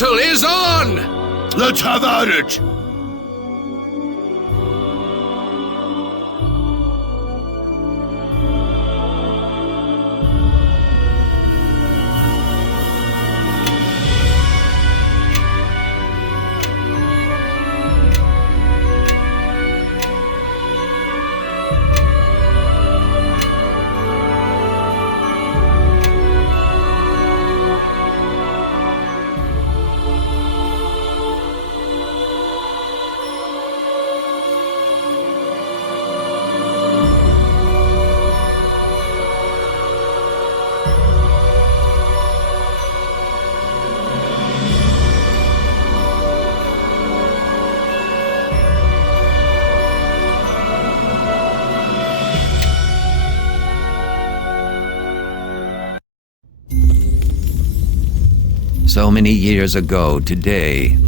battle is on! Let's have at it! So many years ago today.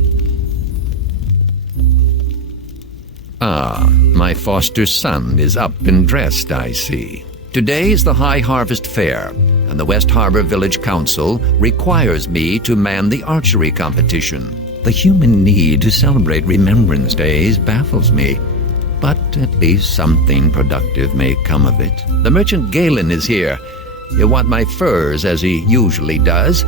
Ah, my foster son is up and dressed, I see. Today is the High Harvest Fair, and the West Harbor Village Council requires me to man the archery competition. The human need to celebrate Remembrance Days baffles me, but at least something productive may come of it. The merchant Galen is here. He'll want my furs, as he usually does.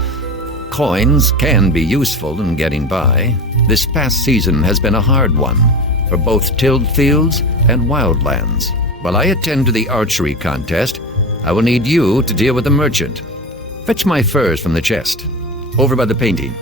Coins can be useful in getting by. This past season has been a hard one for both tilled fields and wildlands. While I attend to the archery contest, I will need you to deal with the merchant. Fetch my furs from the chest, over by the painting.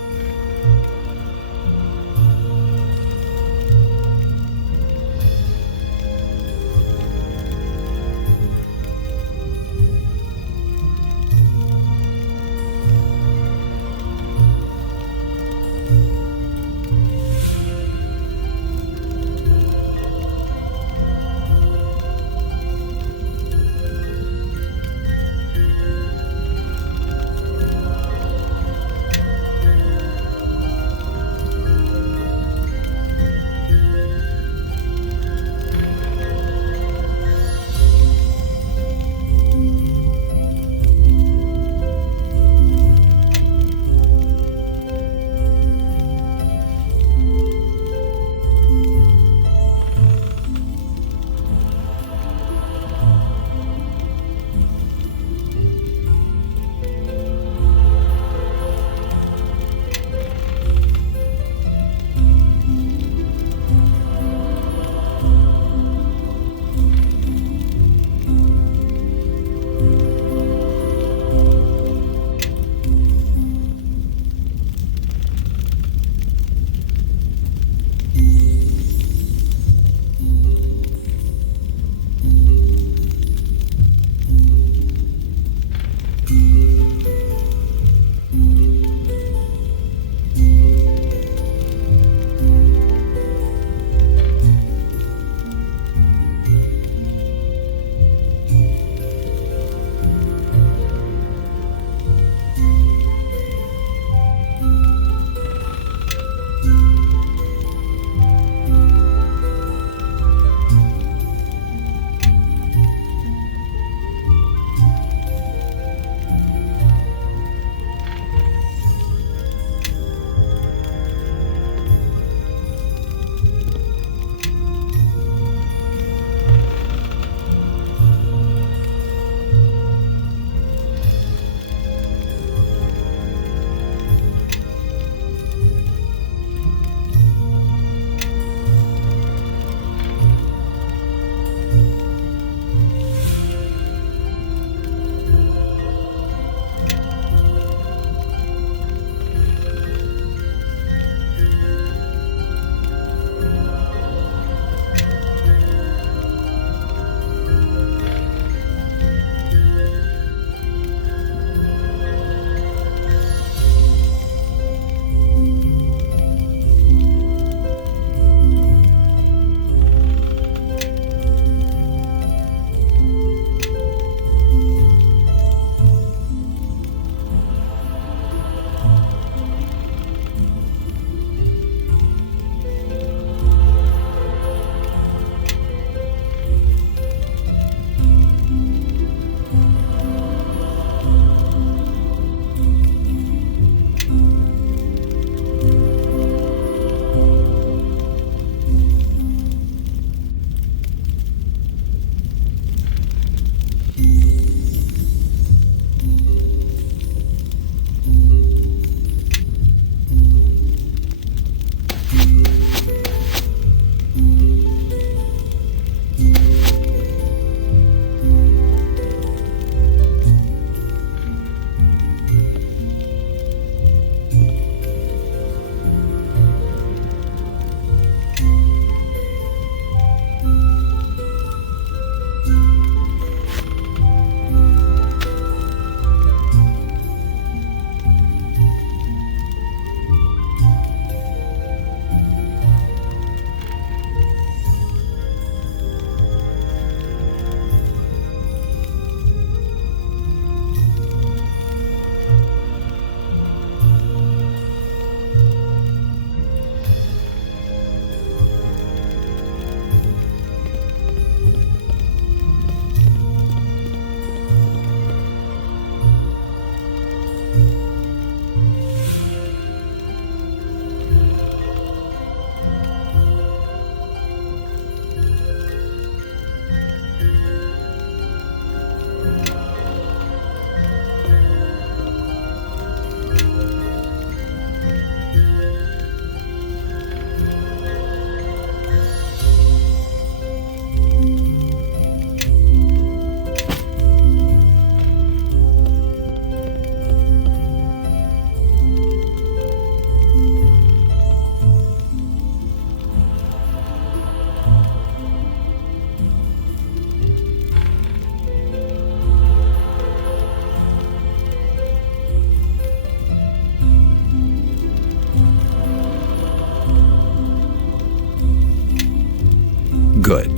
Good.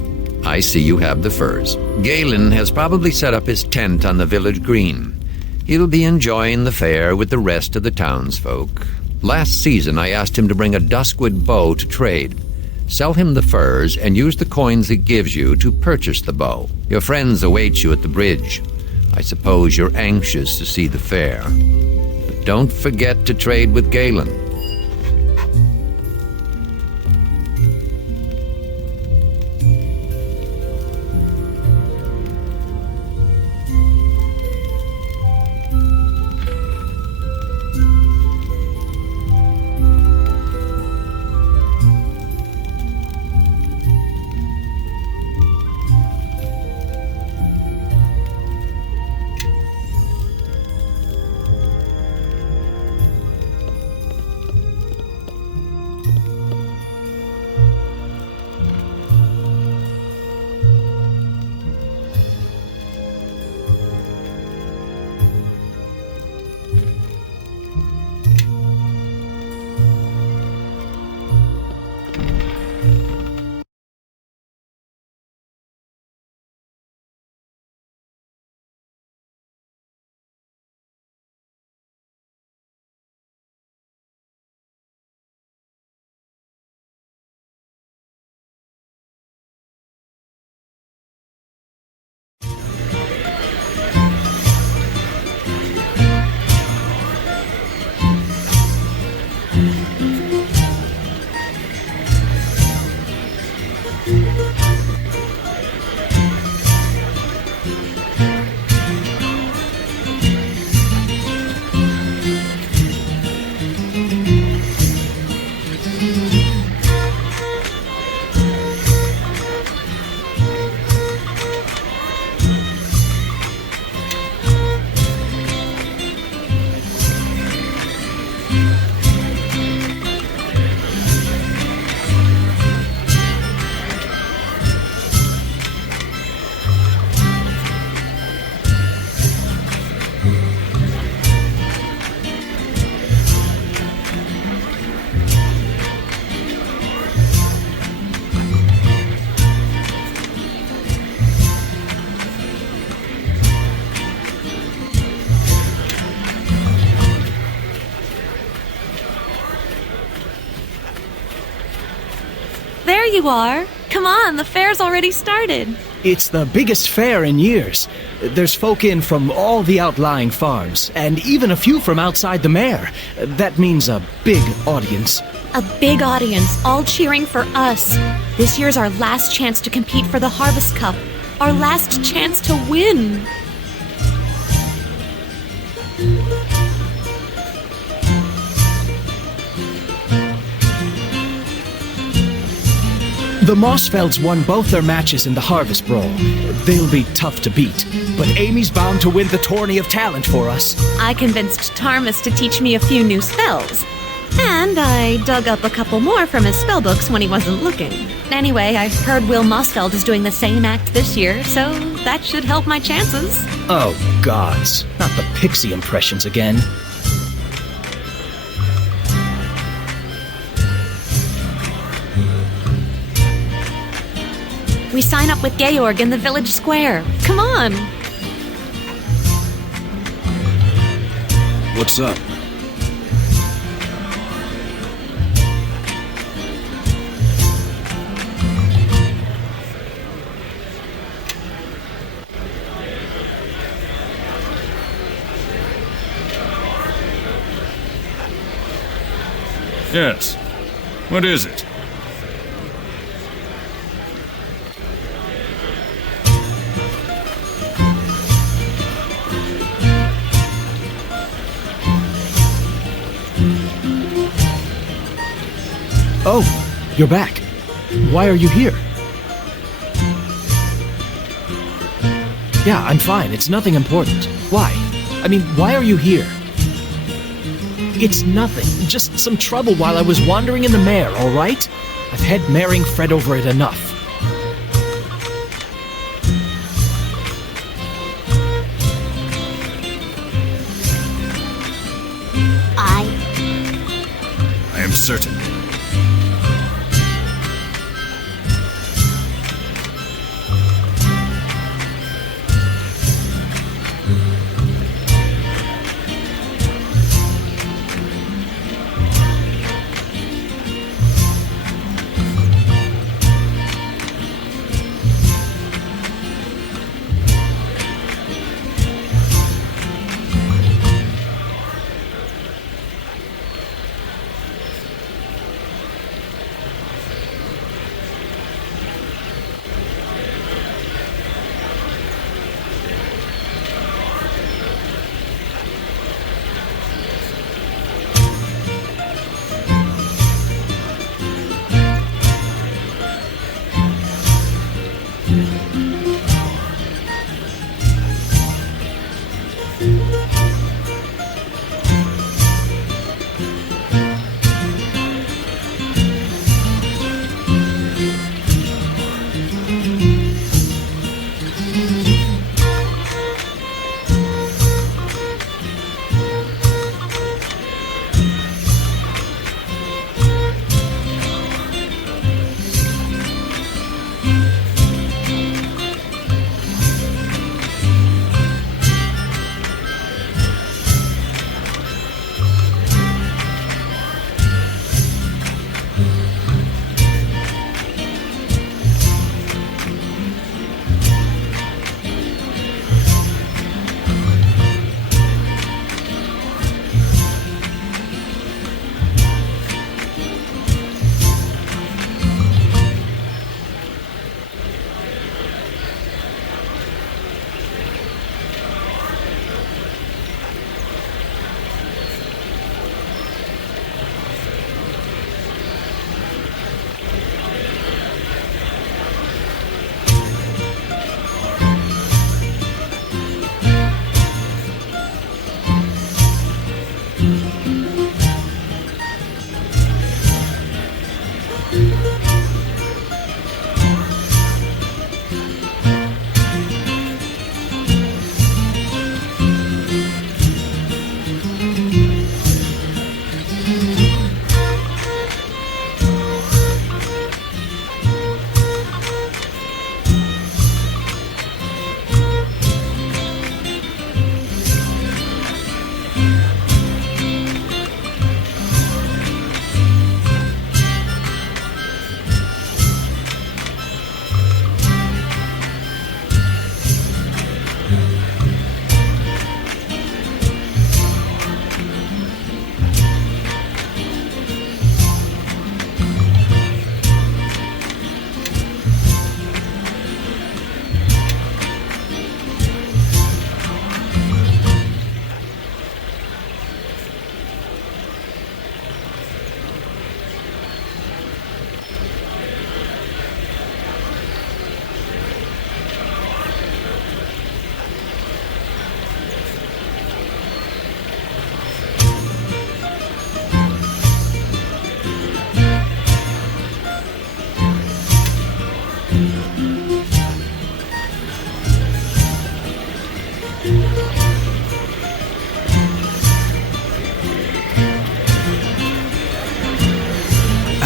I see you have the furs. Galen has probably set up his tent on the village green. He'll be enjoying the fair with the rest of the townsfolk. Last season, I asked him to bring a duskwood bow to trade. Sell him the furs and use the coins it gives you to purchase the bow. Your friends await you at the bridge. I suppose you're anxious to see the fair. But don't forget to trade with Galen. There you are. Come on, the fair's already started. It's the biggest fair in years. There's folk in from all the outlying farms, and even a few from outside the mare. That means a big audience. A big audience, all cheering for us. This year's our last chance to compete for the Harvest Cup. Our last chance to win. The Mossfelds won both their matches in the Harvest Brawl. They'll be tough to beat, but Amie's bound to win the Tourney of Talent for us. I convinced Tarmus to teach me a few new spells. And I dug up a couple more from his spellbooks when he wasn't looking. Anyway, I heard Will Mossfeld is doing the same act this year, so that should help my chances. Oh, gods. Not the pixie impressions again. We sign up with Georg in the village square. Come on! What's up? Yes. What is it? Oh, you're back. Why are you here? Yeah, I'm fine. It's nothing important. Why? I mean, why are you here? It's nothing. Just some trouble while I was wandering in the mare, all right? I've had Maring fret over it enough. I am certain.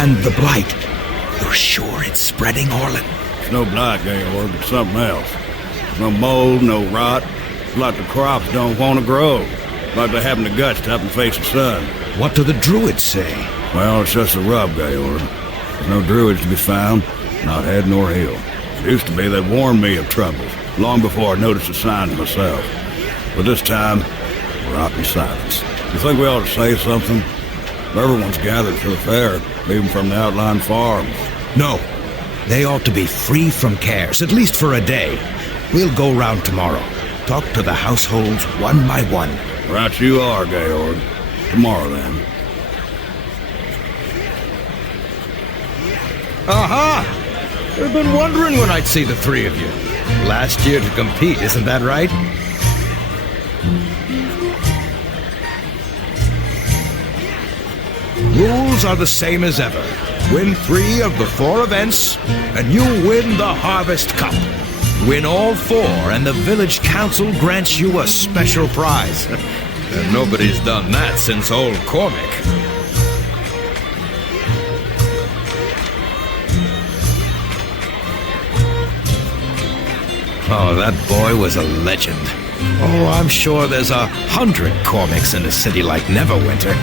And the blight. You're sure it's spreading, Orlin? It's no blight, Gaylord, it's something else. No mold, no rot. It's like the crops don't want to grow. Like they haven't the guts to up and face the sun. What do the druids say? Well, it's just a rub, Gaylord. There's no druids to be found, not head nor heel. It used to be they warned me of troubles, long before I noticed the signs myself. But this time, we're out in silence. You think we ought to say something? Everyone's gathered for the fair, even from the outlying farms. No. They ought to be free from cares, at least for a day. We'll go round tomorrow. Talk to the households one by one. Right you are, Georg. Tomorrow, then. Aha! I've been wondering when I'd see the three of you. Last year to compete, isn't that right? Rules are the same as ever. Win 3 of the 4 events, and you win the Harvest Cup. Win all 4, and the village council grants you a special prize. And nobody's done that since old Cormac. Oh, that boy was a legend. Oh, I'm sure there's 100 Cormacs in a city like Neverwinter.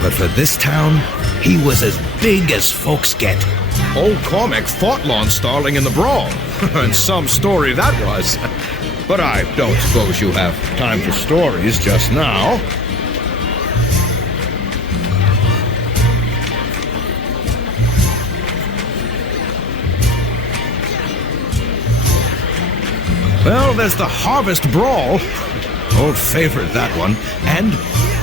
But for this town, he was as big as folks get. Old Cormac fought Lon Starling in the brawl. And some story that was. But I don't suppose you have time for stories just now. Well, there's the Harvest Brawl. Old favorite, that one. And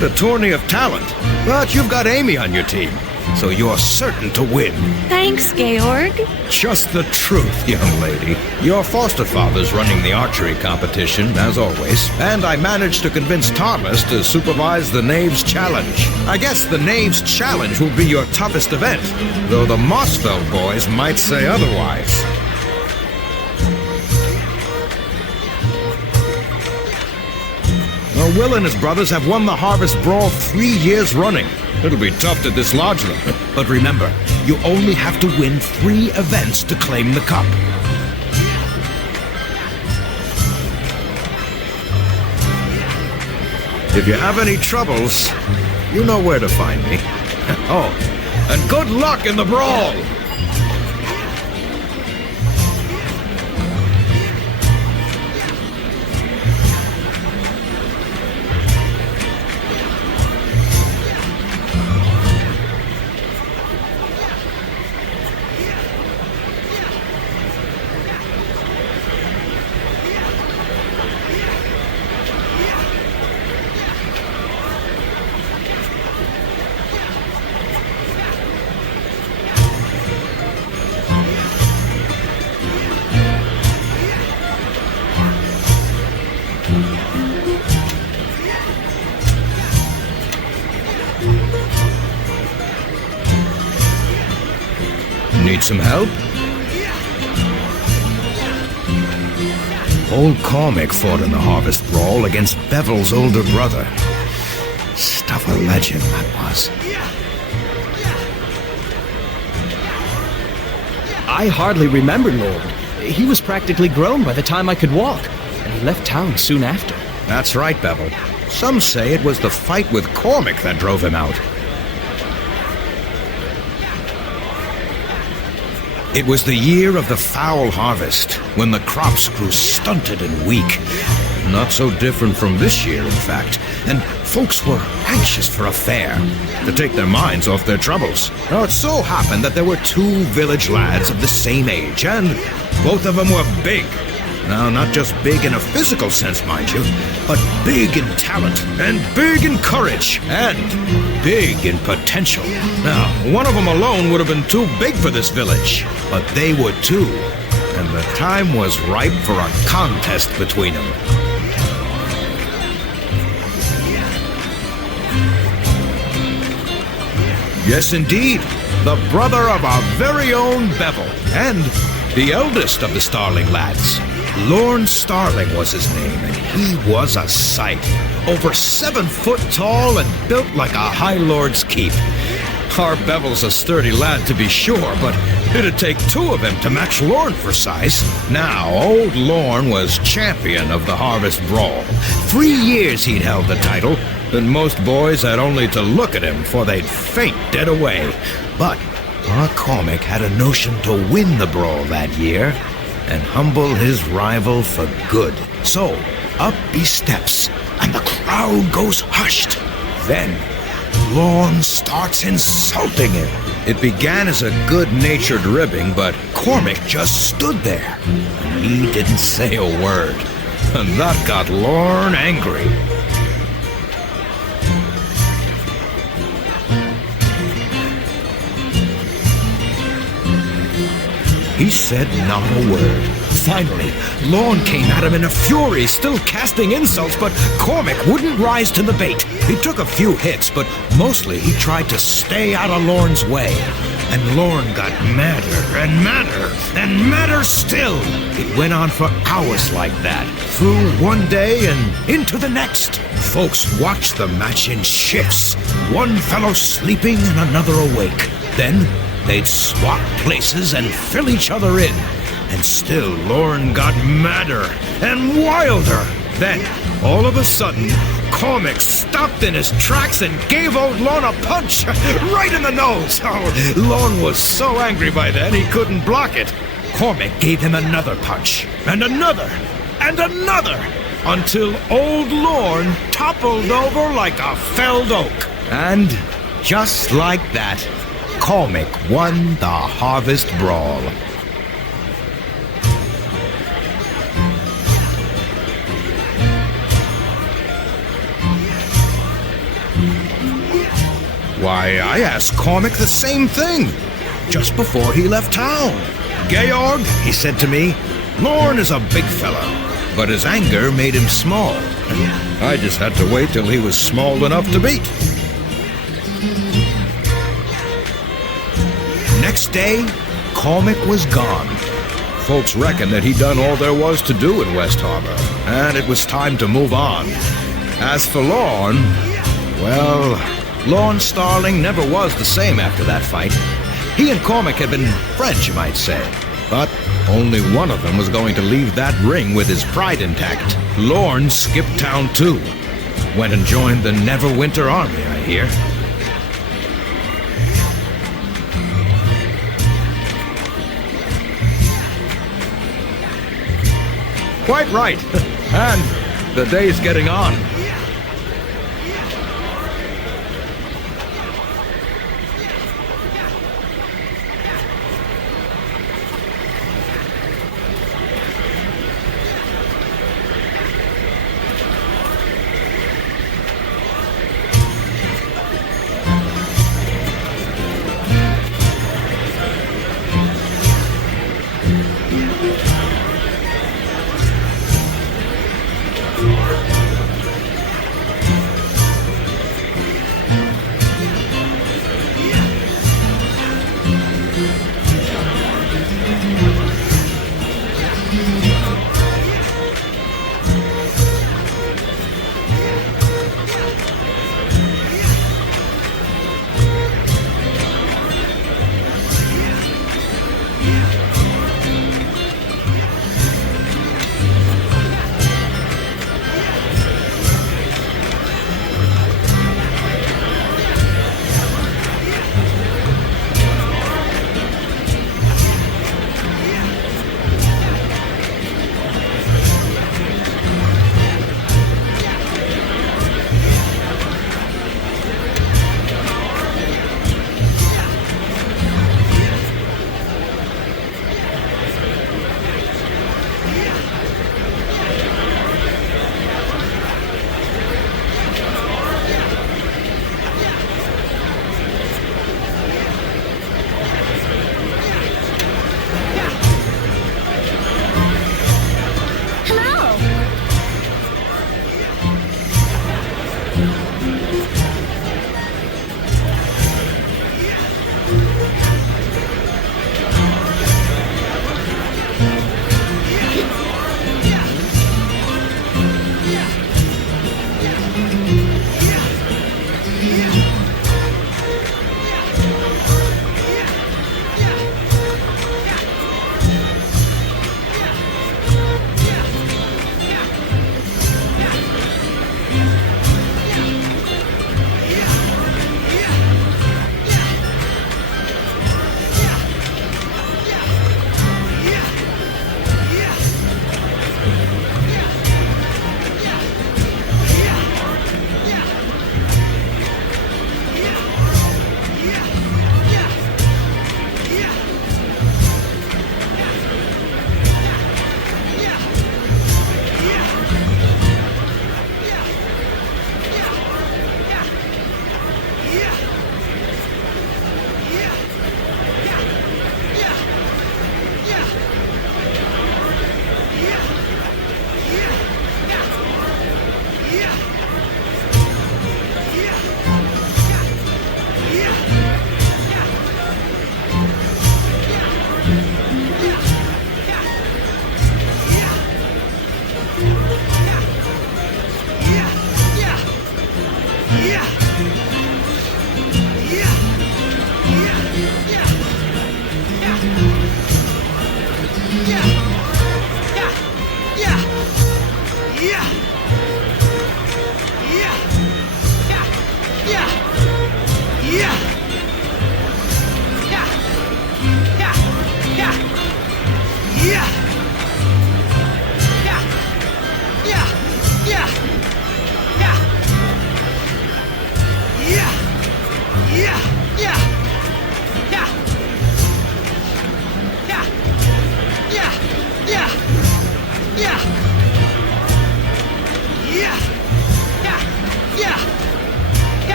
the Tourney of Talent. But you've got Amie on your team, so you're certain to win. Thanks, Georg. Just the truth, young lady. Your foster father's running the archery competition, as always, and I managed to convince Thomas to supervise the Knaves Challenge. I guess the Knaves Challenge will be your toughest event, though the Mossfeld boys might say otherwise. Well, Will and his brothers have won the Harvest Brawl 3 years running. It'll be tough to dislodge them. But remember, you only have to win 3 events to claim the cup. If you have any troubles, you know where to find me. Oh, and good luck in the brawl! Need some help? Old Cormac fought in the Harvest Brawl against Bevil's older brother. Stuff of legend, that was. I hardly remember Lord. He was practically grown by the time I could walk, and he left town soon after. That's right, Bevil. Some say it was the fight with Cormac that drove him out. It was the year of the foul harvest, when the crops grew stunted and weak. Not so different from this year, in fact. And folks were anxious for a fair, to take their minds off their troubles. Now, it so happened that there were 2 village lads of the same age, and both of them were big. Now, not just big in a physical sense, mind you, but big in talent, and big in courage, and big in potential. Now, one of them alone would have been too big for this village, but they were 2, and the time was ripe for a contest between them. Yes, indeed, the brother of our very own Bevil, and the eldest of the Starling lads. Lorne Starling was his name, and he was a sight. Over 7 foot tall and built like a High Lord's keep. Our Bevil's a sturdy lad to be sure, but it'd take 2 of him to match Lorne for size. Now, old Lorne was champion of the Harvest Brawl. 3 years he'd held the title, and most boys had only to look at him for they'd faint dead away. But our Cormac had a notion to win the brawl that year and humble his rival for good. So, up he steps, and the crowd goes hushed. Then, Lorne starts insulting him. It began as a good-natured ribbing, but Cormac just stood there. He didn't say a word, and that got Lorne angry. He said not a word. Finally, Lorne came at him in a fury, still casting insults, but Cormac wouldn't rise to the bait. He took a few hits, but mostly he tried to stay out of Lorne's way. And Lorne got madder and madder and madder still. It went on for hours like that, through one day and into the next. Folks watched the match in shifts, one fellow sleeping and another awake. Then they'd swap places and fill each other in. And still Lorne got madder and wilder. Then, all of a sudden, Cormac stopped in his tracks and gave old Lorne a punch right in the nose. Oh, Lorne was so angry by then he couldn't block it. Cormac gave him another punch, and another, and another, until old Lorne toppled over like a felled oak. And just like that, Cormac won the Harvest Brawl. Why, I asked Cormac the same thing, just before he left town. "Georg," he said to me, "Lorne is a big fella, but his anger made him small. I just had to wait till he was small enough to beat." Next day, Cormac was gone. Folks reckoned that he'd done all there was to do in West Harbor, and it was time to move on. As for Lorne, well, Lorne Starling never was the same after that fight. He and Cormac had been friends, you might say, but only one of them was going to leave that ring with his pride intact. Lorne skipped town too. Went and joined the Neverwinter army, I hear. Quite right. And the day's getting on.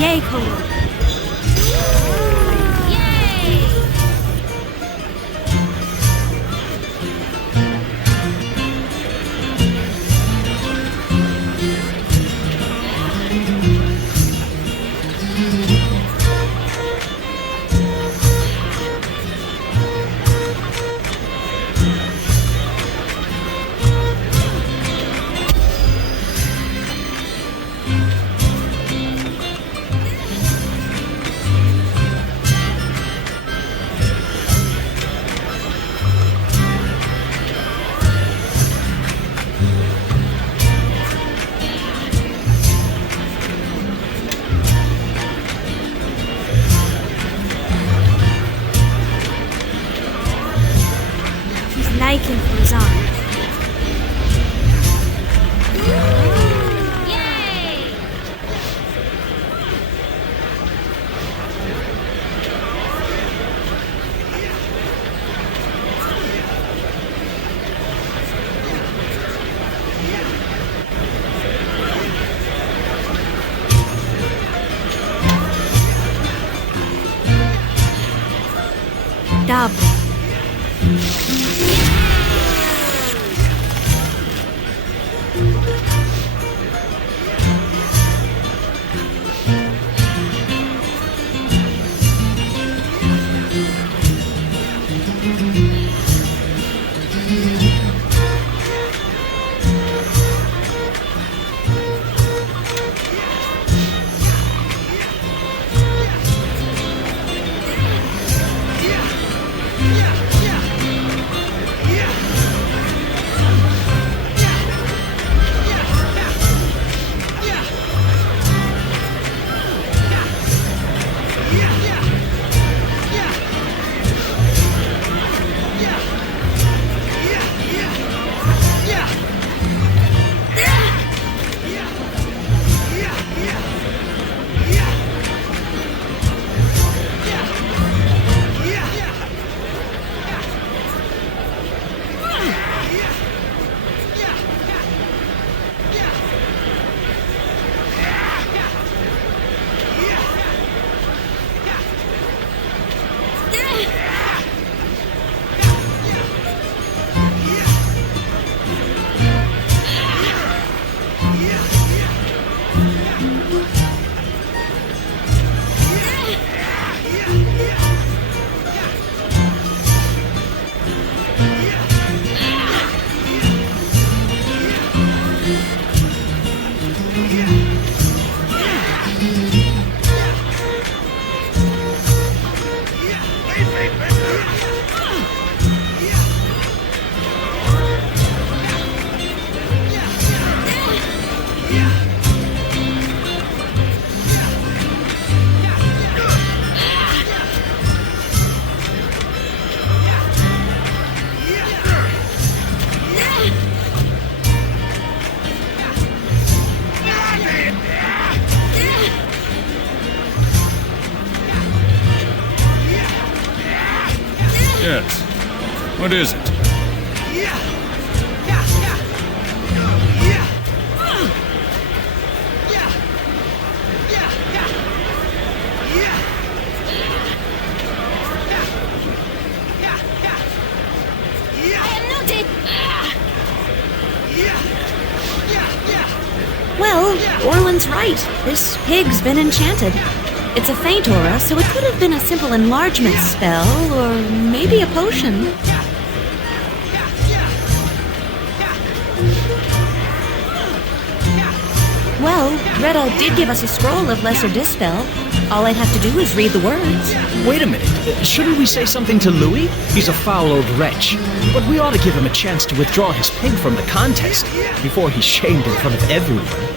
Yay, Koro. Liking goes on. Double. Yes. What is it? Well, Orland's right. This pig's been enchanted. It's a faint aura, so it could have been a simple enlargement spell, or maybe a potion. Well, Greta did give us a scroll of Lesser Dispel. All I'd have to do is read the words. Wait a minute. Shouldn't we say something to Louis? He's a foul old wretch. But we ought to give him a chance to withdraw his pig from the contest before he's shamed in front of everyone.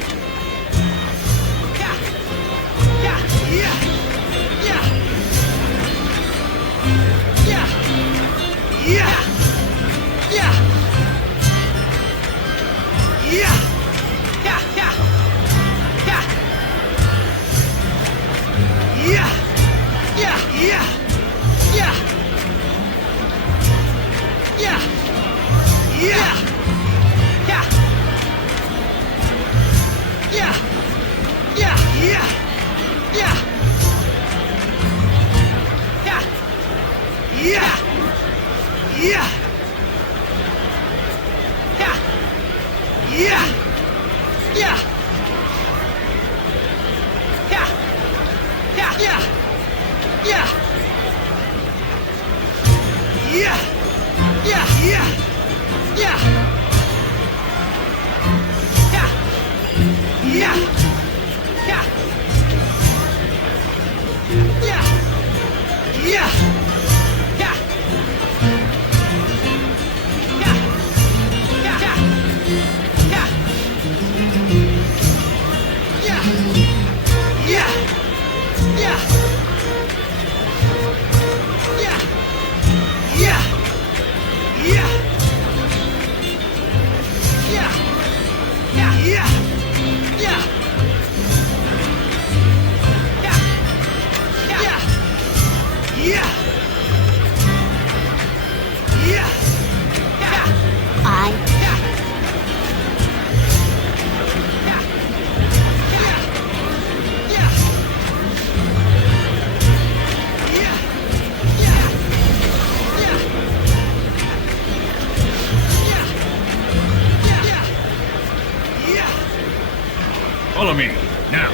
Follow me, now.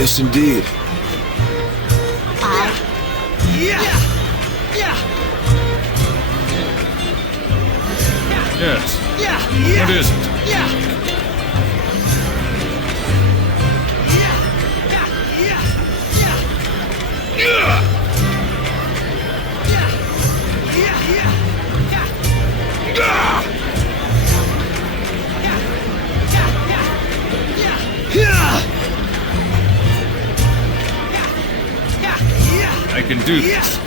Yes, indeed. Yes. What is it? I can do this.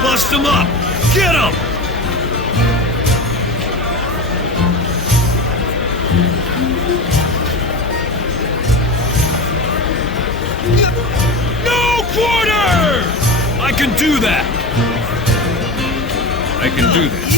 Bust him up! Get him! No quarter! I can do that! I can do this.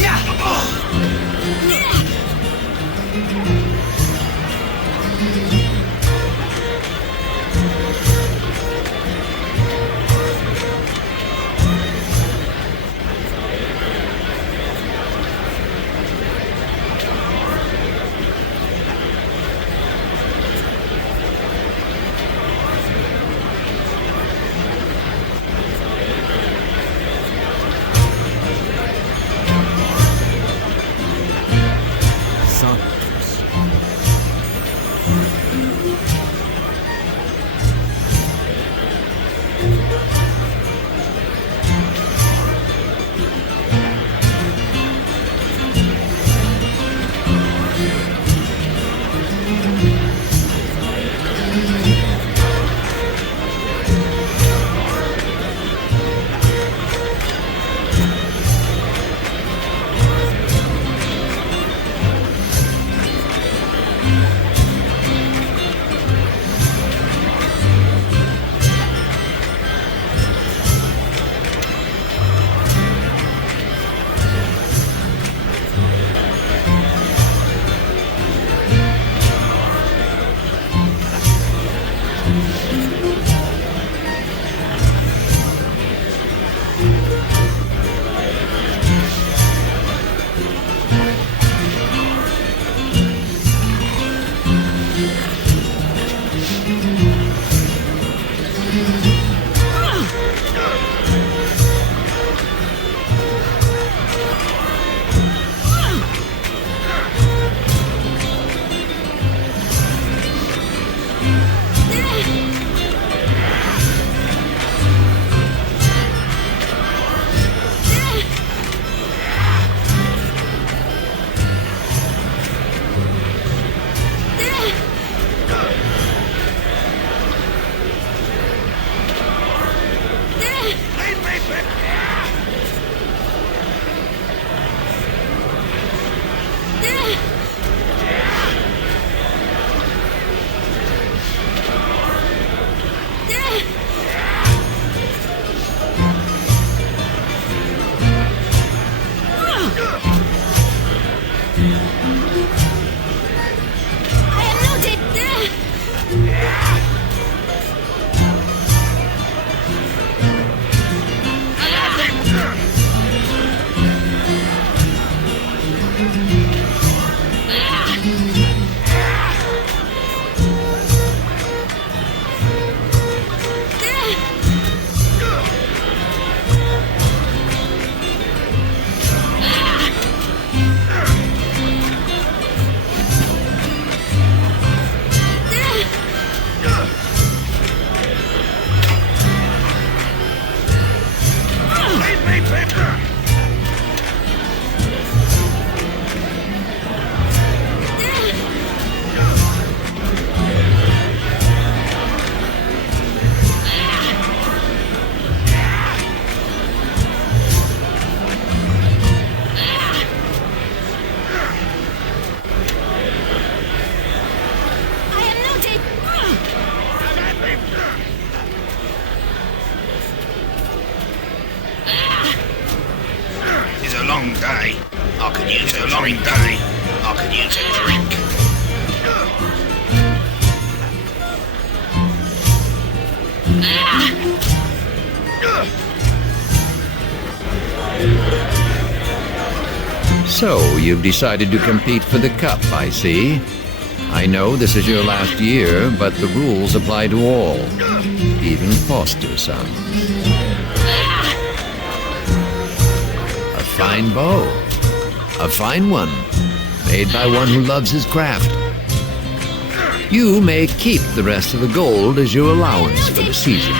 long day. I could use a long day. I could use a drink. So, you've decided to compete for the cup, I see. I know this is your last year, but the rules apply to all, even foster sons. A fine bow. A fine one, made by one who loves his craft. You may keep the rest of the gold as your allowance for the season,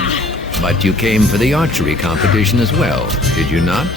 but you came for the archery competition as well, did you not?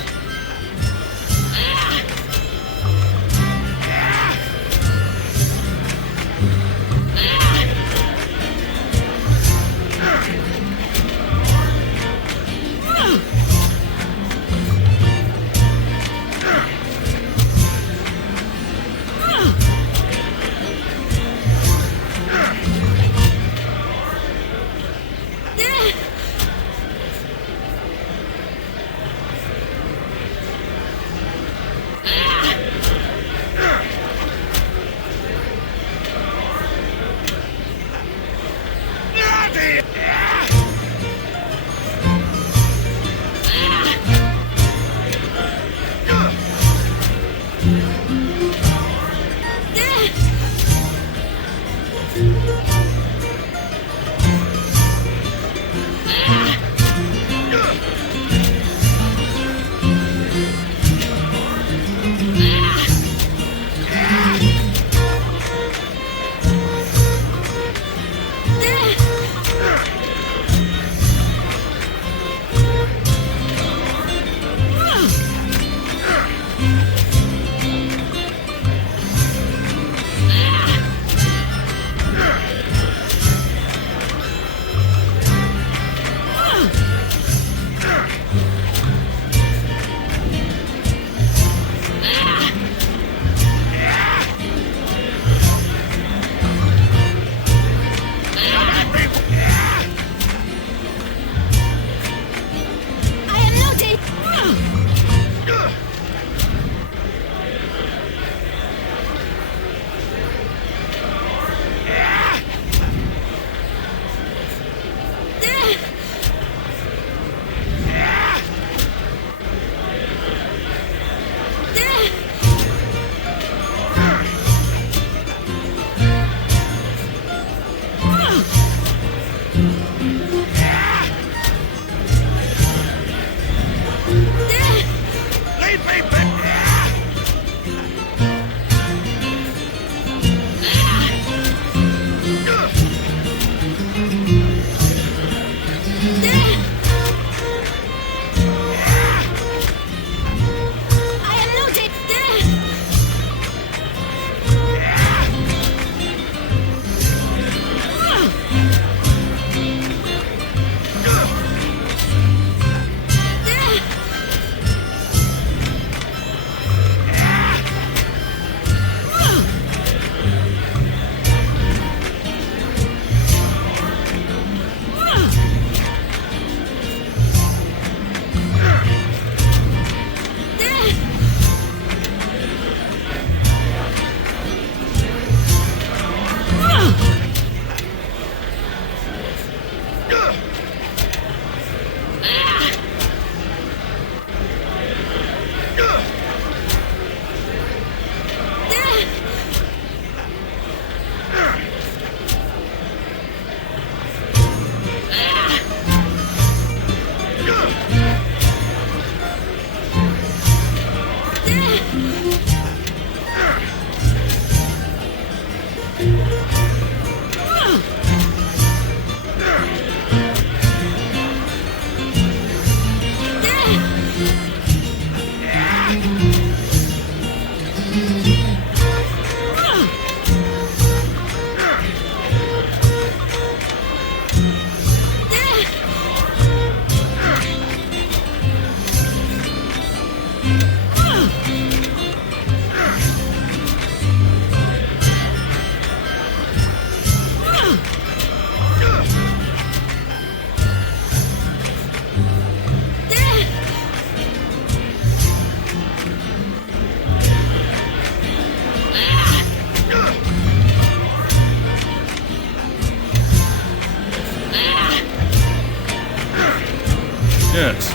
Yes.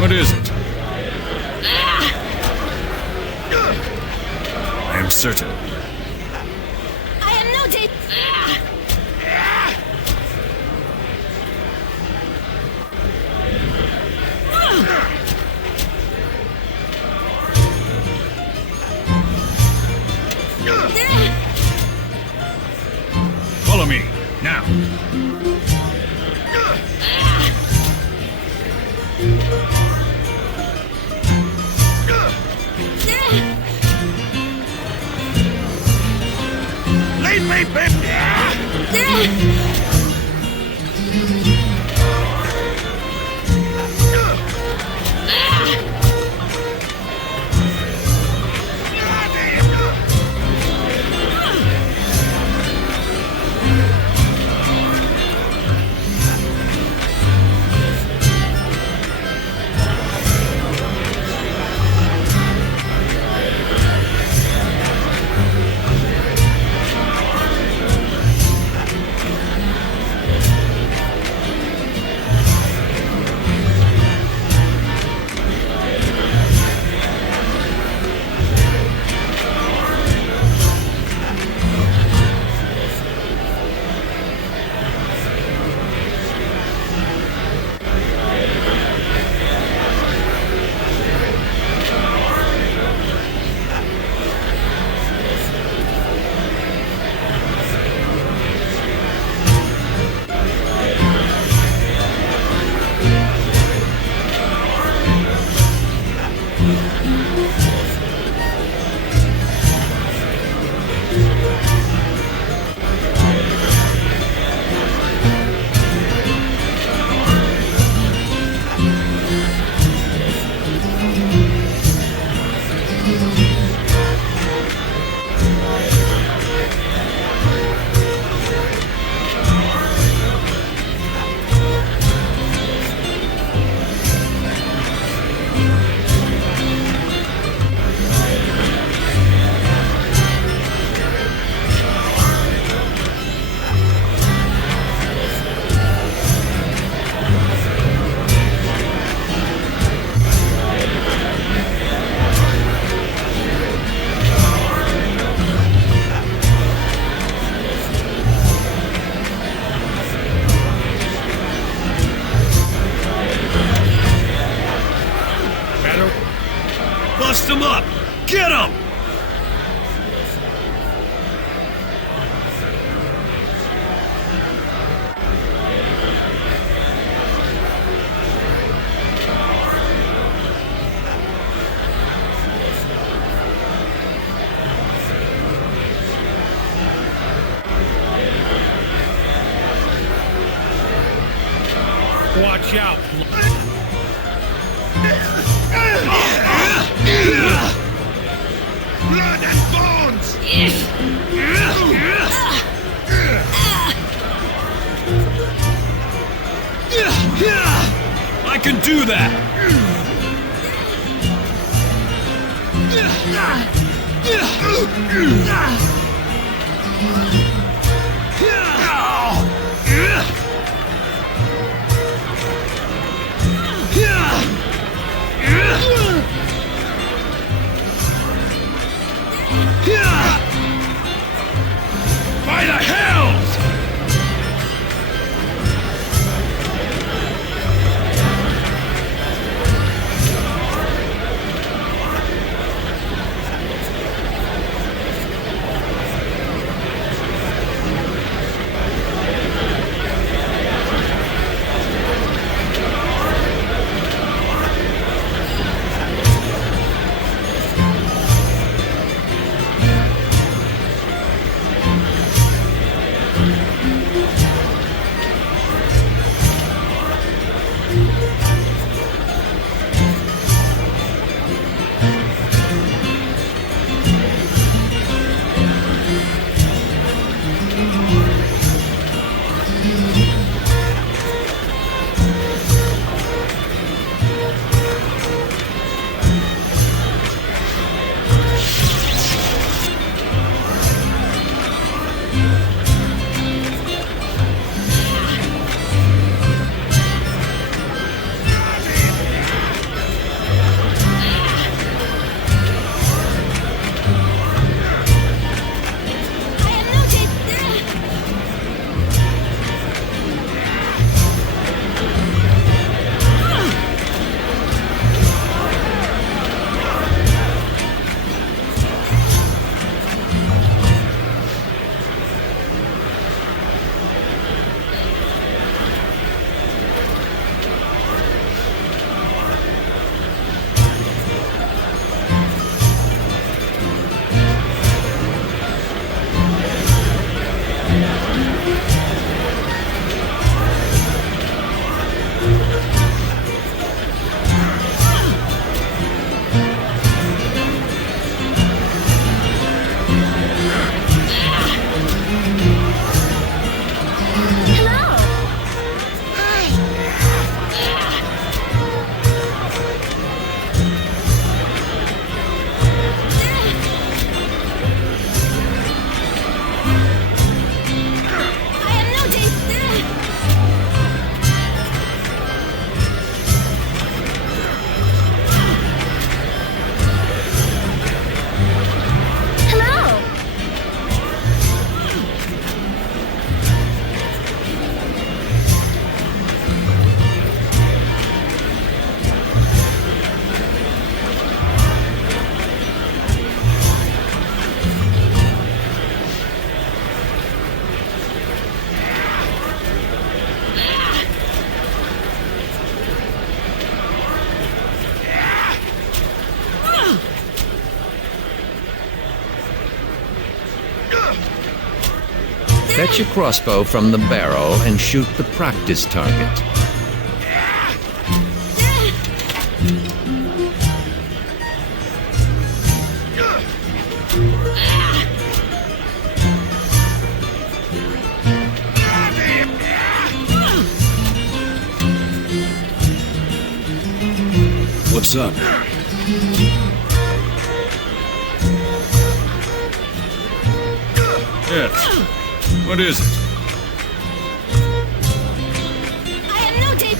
What is it? I am certain. I am no date. Follow me, now. Leave me, Bevil! Bust him up! Get him! Watch out! Blood and bones! I can do that! By the hells! Detach your crossbow from the barrel and shoot the practice target. What's up? Yes. What is it? I am no date.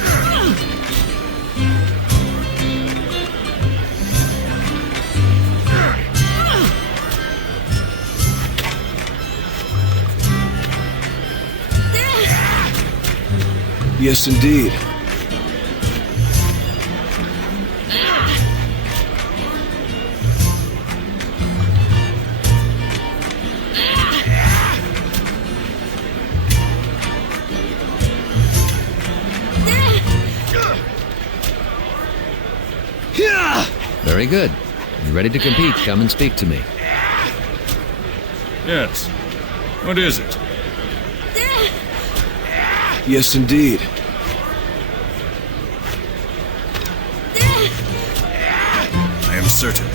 Yes, indeed. Very good. You ready to compete? Come and speak to me. Yes. What is it? Yes, indeed. I am certain.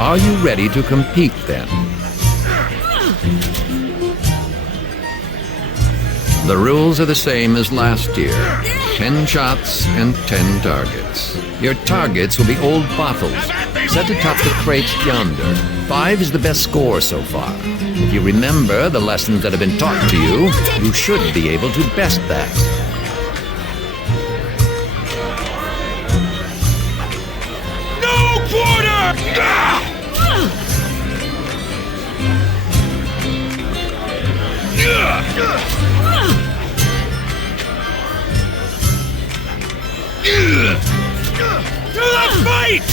Are you ready to compete then? The rules are the same as last year. 10 shots and 10 targets. Your targets will be old bottles, set atop the crate yonder. 5 is the best score so far. If you remember the lessons that have been taught to you, you should be able to best that. No quarter! To the fight!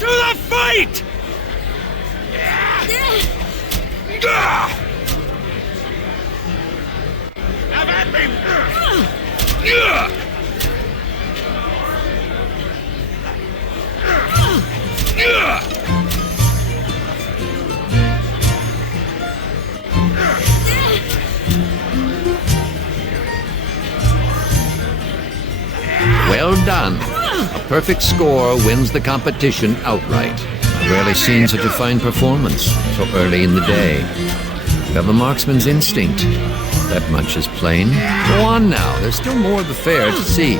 To the fight! Have at me! Well done. A perfect score wins the competition outright. I've rarely seen such a fine performance so early in the day. You have a marksman's instinct. That much is plain. Go on now. There's still more of the fair to see.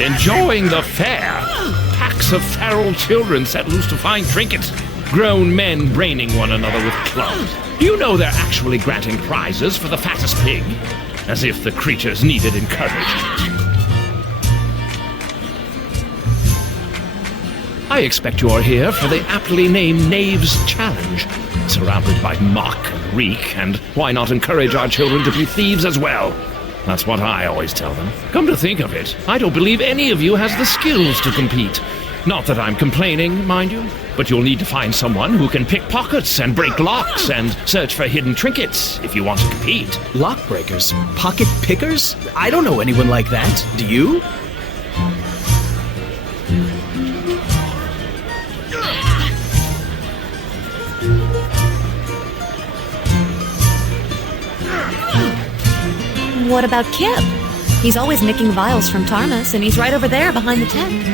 Enjoying the fair. Packs of feral children set loose to find trinkets. Grown men braining one another with clubs. Do you know they're actually granting prizes for the fattest pig? As if the creatures needed encouragement. I expect you're here for the aptly named Knave's Challenge. Surrounded by muck and reek, and why not encourage our children to be thieves as well? That's what I always tell them. Come to think of it, I don't believe any of you has the skills to compete. Not that I'm complaining, mind you, but you'll need to find someone who can pick pockets and break locks and search for hidden trinkets if you want to compete. Lock breakers? Pocket pickers? I don't know anyone like that. Do you? What about Kip? He's always nicking vials from Tarmus, and he's right over there behind the tent.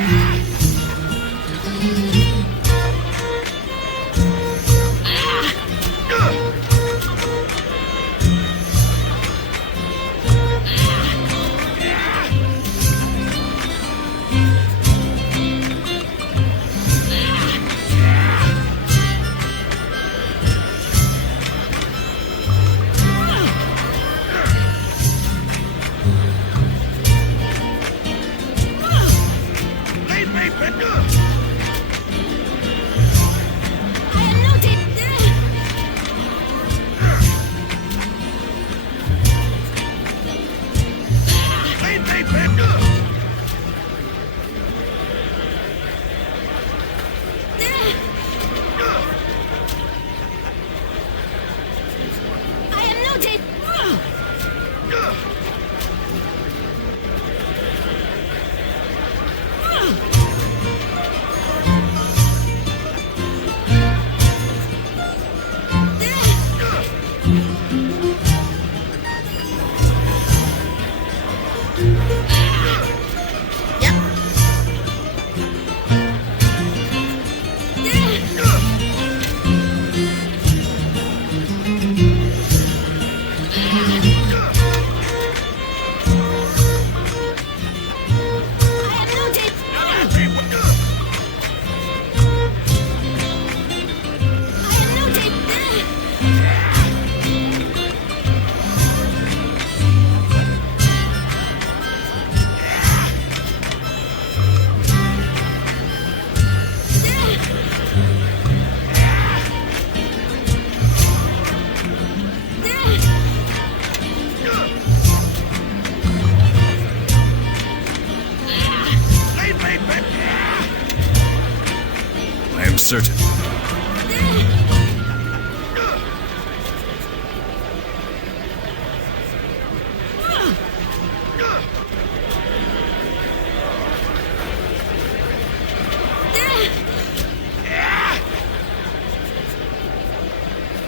Certain.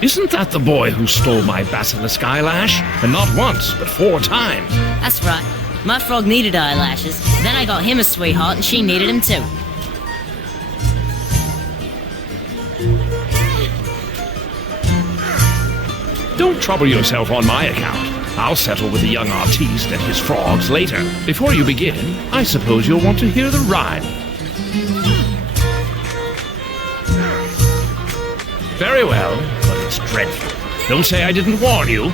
Isn't that the boy who stole my basilisk eyelash? And not once, but 4 times. That's right. My frog needed eyelashes. Then I got him a sweetheart, and she needed him too. Don't trouble yourself on my account. I'll settle with the young artiste and his frogs later. Before you begin, I suppose you'll want to hear the rhyme. Very well, but it's dreadful. Don't say I didn't warn you.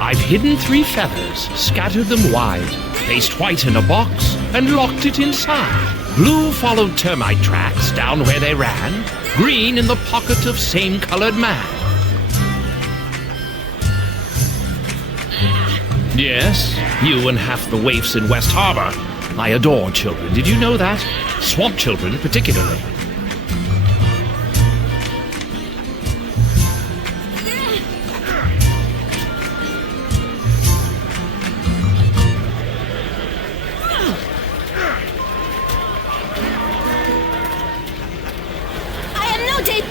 I've hidden 3 feathers, scattered them wide, placed white in a box, and locked it inside. Blue followed termite tracks down where they ran, green in the pocket of same-colored man. Yes, you and half the waifs in West Harbor. I adore children. Did you know that? Swamp children, particularly. I am no date.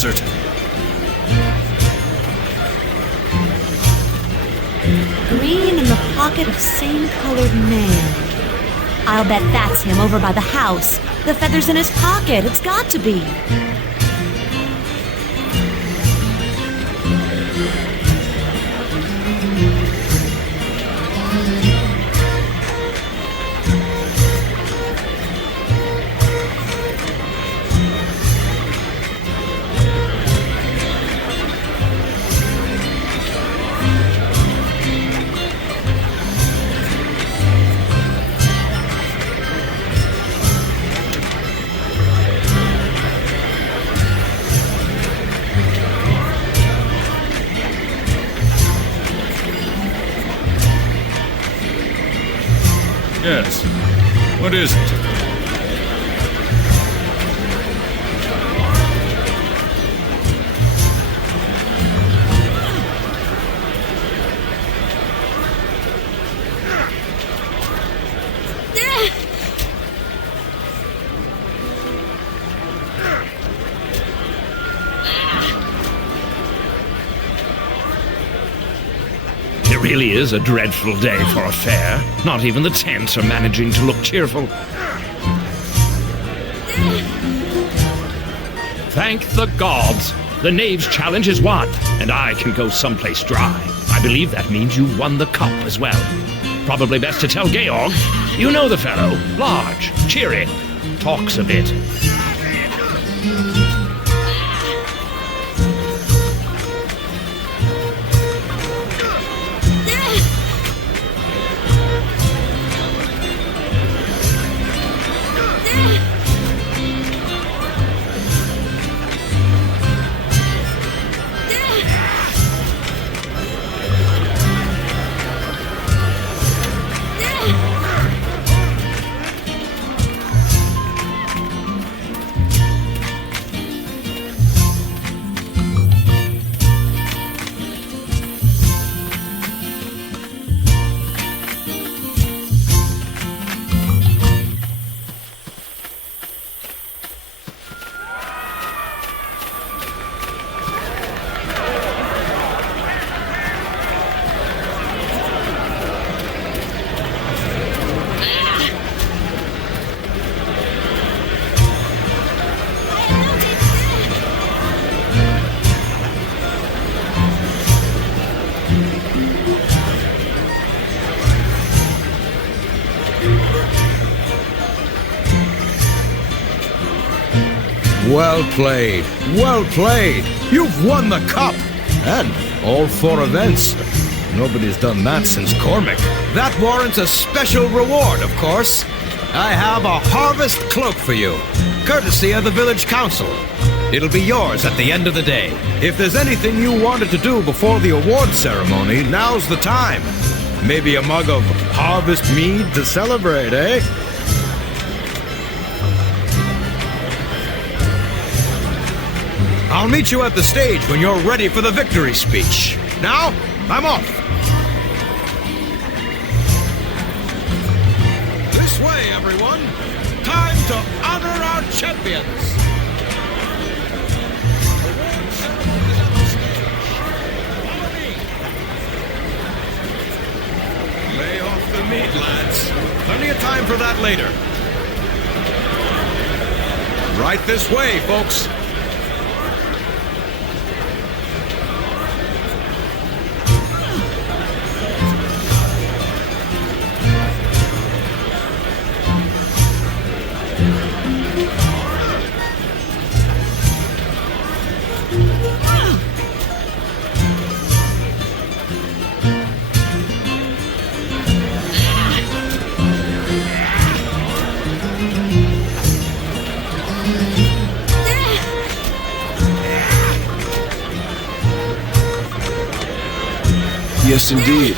certain. Green in the pocket of same-colored man. I'll bet that's him over by the house. The feather's in his pocket. It's got to be. Yes. What is it? It really is a dreadful day for a fair. Not even the tents are managing to look cheerful. Thank the gods! The Knave's challenge is won, and I can go someplace dry. I believe that means you won the cup as well. Probably best to tell Georg. You know the fellow. Large, cheery, talks a bit. Well played. Well played. You've won the cup. And all 4 events. Nobody's done that since Cormac. That warrants a special reward, of course. I have a harvest cloak for you, courtesy of the village council. It'll be yours at the end of the day. If there's anything you wanted to do before the award ceremony, now's the time. Maybe a mug of harvest mead to celebrate, eh? I'll meet you at the stage when you're ready for the victory speech. Now, I'm off. This way, everyone. Time to honor our champions. Award ceremony is at the stage. Follow me. Lay off the meat, lads. Plenty of time for that later. Right this way, folks. Yes, indeed.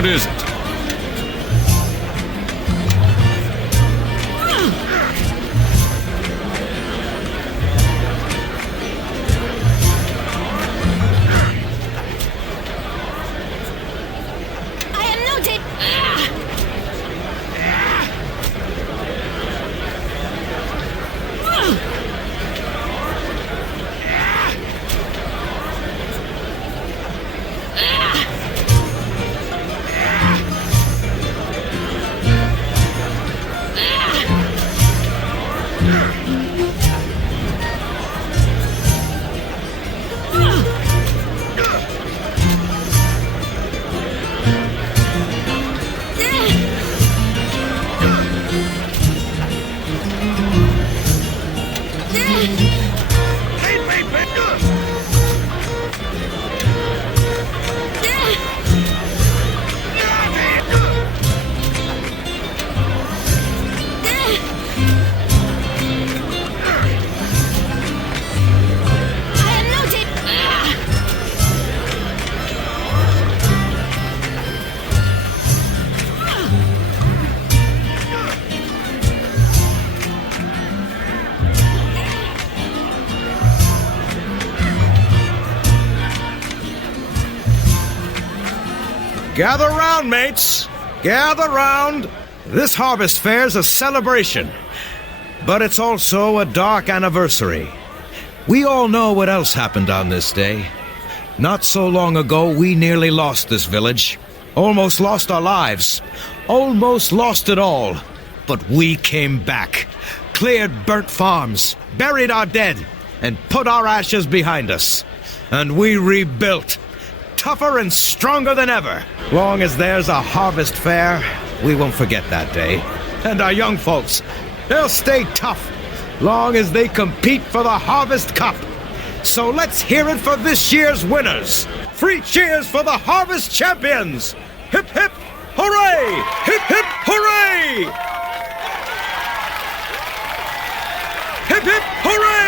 What is it? I am no day. Gather round, mates. Gather round. This harvest fair's a celebration, but it's also a dark anniversary. We all know what else happened on this day. Not so long ago, we nearly lost this village. Almost lost our lives. Almost lost it all. But we came back. Cleared burnt farms. Buried our dead. And put our ashes behind us. And we rebuilt. Tougher and stronger than ever. Long as there's a harvest fair, we won't forget that day. And our young folks, they'll stay tough, long as they compete for the Harvest Cup. So let's hear it for this year's winners. 3 cheers for the Harvest Champions. Hip, hip, hooray! Hip, hip, hooray! Hip, hip, hooray!